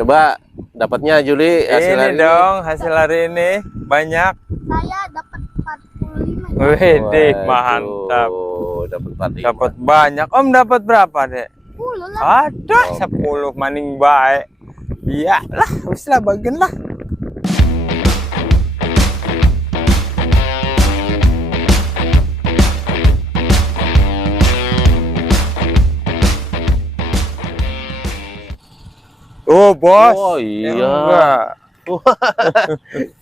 Coba dapatnya Juli hasil Ini hari dong hasil hari ini banyak. Saya dapat 45. Wih, Waduh, mantap. dapat 45. Dapat banyak. Om dapat berapa, Dek? 10 lah. Ada 10 maning baik. Iya lah, wis lah bagian lah. Oh, bos. Oh iya. Enggak.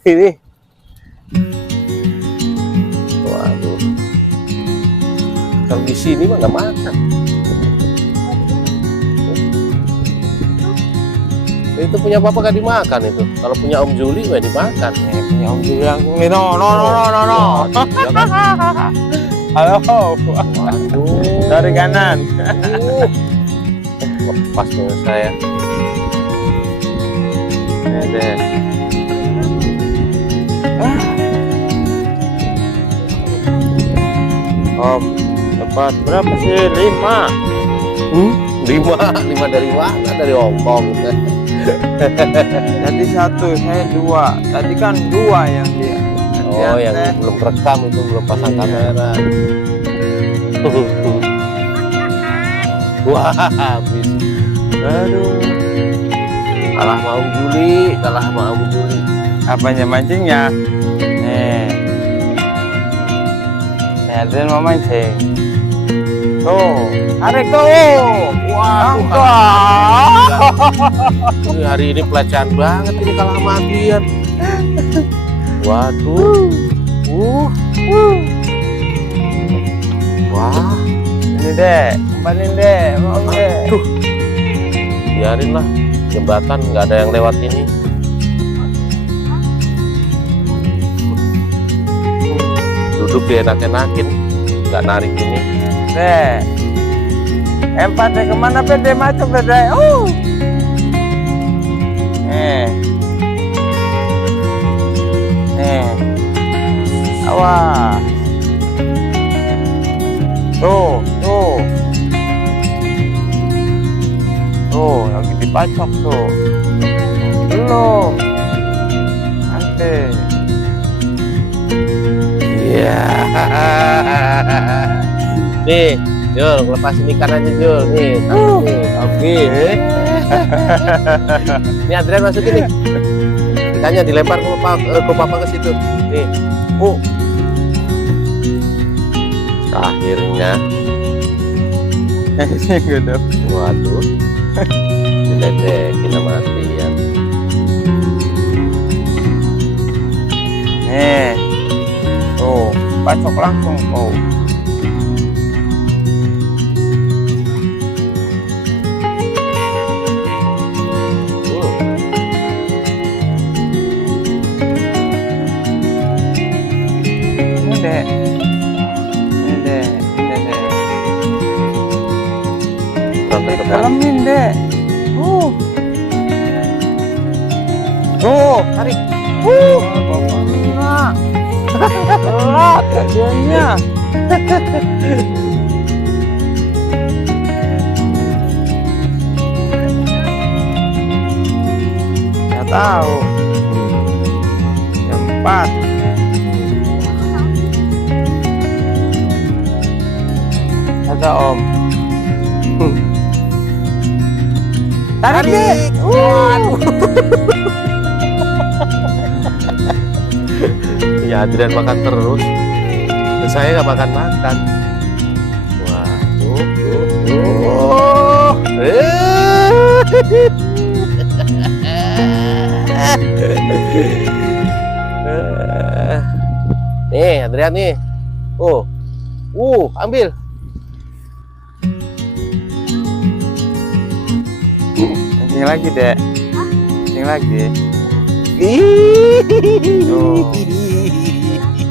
Ini. Waduh. Kalau di sini mah nggak makan. Itu punya papa gak dimakan itu. Kalau punya Om Juli mah dimakan. Punya Om Juli langsung nih. No. Iya kan? Halo. Waduh. Dari kanan. Lepas dengan saya. Ini deh. Om, dapat berapa sih? 5. 5 dari mana? Dari Hongkong. Tadi 1, saya 2. Tadi kan 2 yang dia. Oh, yang belum rekam itu, belum pasang kamera. Wah, habis. Aduh. Kalah sama Om Juli, kalah sama Om Juli. Apanya mancingnya? Nih. Nih, Adrian mau mancing. Tuh, tarik tuh. Wah, ini hari ini pelecehan banget ini kalah sama Adrian. Waduh. Wah, Ini deh, kembaliin deh, mau deh. aduh. Biarin lah, jembatan nggak ada yang lewat ini. Duduk dienak-enakin, nggak narik ini. Deh. Empatnya kemana pede macam pede? Awas. Tuh. Tuh, lagi dipacok tuh. Belum. Nanti. Iya. Nih, Jul, lepasin ikan aja Jul. Nih, nih. Oke. Ini Adrian masukin nih. Ikannya dilempar ke papa ke situ. Nih. Akhirnya. Ini gue dapet. Waduh. Diledekin sama Adrian. Nih. Tuh, pacok langsung tuh. Ini deh. Sampai ke dalam. Dalemin deh. Tuh, tarik. Enggak. Telat kajiannya. Nggak tahu. Jam 4. Ada Om. Tarik deh. Ya Adrian makan terus. Saya nggak makan. Waduh. Nih Adrian nih. Ambil. Mancing lagi dek. Mancing lagi.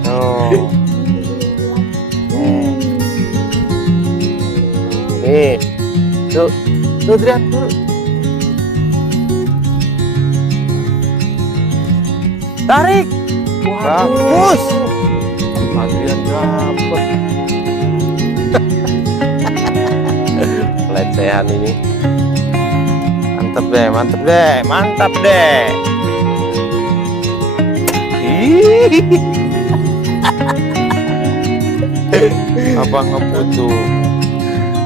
Tuh. Nih. Tuh Adrian turun. Tarik. Bagus. Adrian dapet. Pelecehan ini. Mantap deh, mantap deh, mantap deh. Apa ngeputu?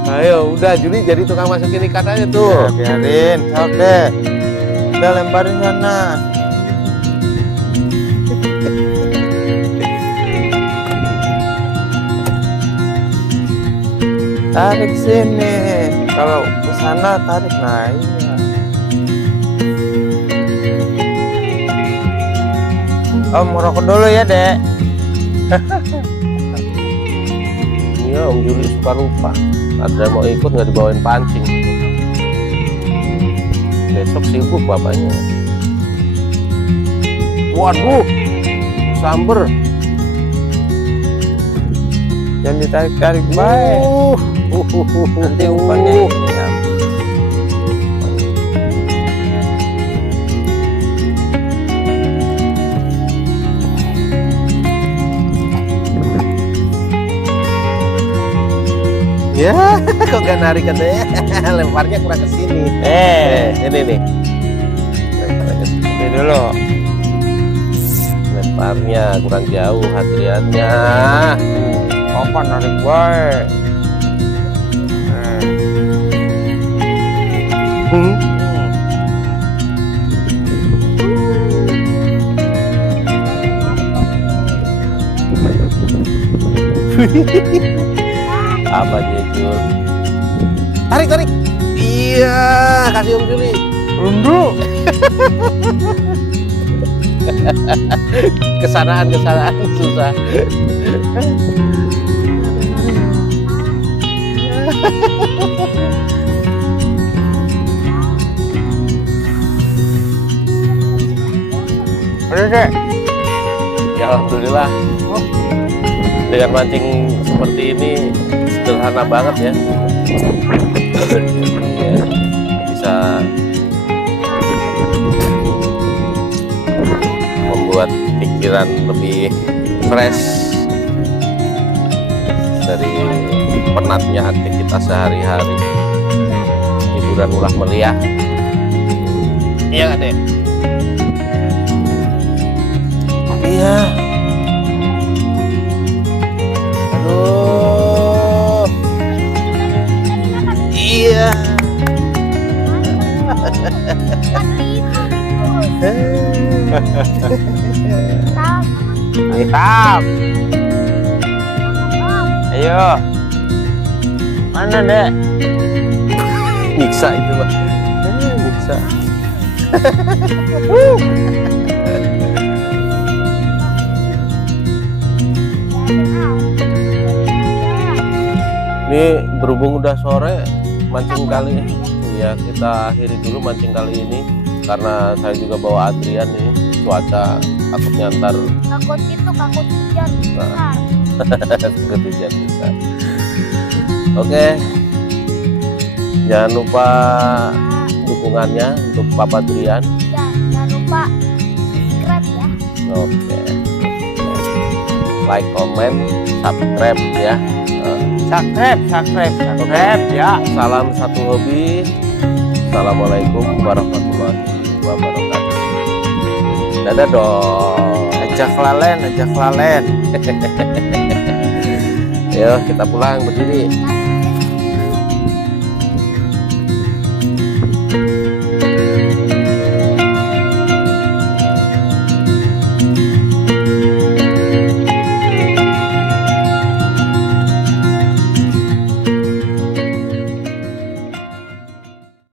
Ayo, udah Juli jadi tukang masukin ikan aja tuh. Ya, biarin, sok deh. Udah lemparin sana. Tarik sini. Kalau ke sana tarik naik. Om ngerokok dulu ya, Dek. Iya, Om Juli suka lupa. Ada mau ikut nggak dibawain pancing. Besok sibuk bapaknya. Waduh, samber. Jangan ditarik-tarik baik. Nanti umpannya ini ya. Ya, kok gak narik katanya? Lemparnya kurang ke sini. Ini nih. Lemparnya ke sini. Ini dulu. Lemparnya kurang jauh hadriannya. Apa narik baik. Apa dia Jul? Tarik. Iya, kasih Om Juli. Runduk. Kesanaan susah. Udah deh. Ya alhamdulillah. Dengan mancing seperti ini sederhana banget ya. Ya, bisa membuat pikiran lebih fresh dari penatnya aktivitas sehari-hari. Hiburan ulah meriah. Iya nggak deh? Iya. Aduh. Iya. Mantap. Ayo. Mana, Dek? Nyiksa itu Pak. Nyiksa. Ini berhubung udah sore, mancing kali ini. Iya, kita akhiri dulu mancing kali ini karena saya juga bawa Adrian nih. Cuaca takutnya ntar Takut hujan besar. takut hujan besar. Oke, jangan lupa dukungannya untuk Papa Adrian. Ya, jangan lupa subscribe ya. Oke, like, comment, subscribe ya. Subscribe ya. Salam satu hobi. Assalamualaikum warahmatullahi wabarakatuh. Dadah dong. Ajak lalen. Yuk kita pulang berdiri.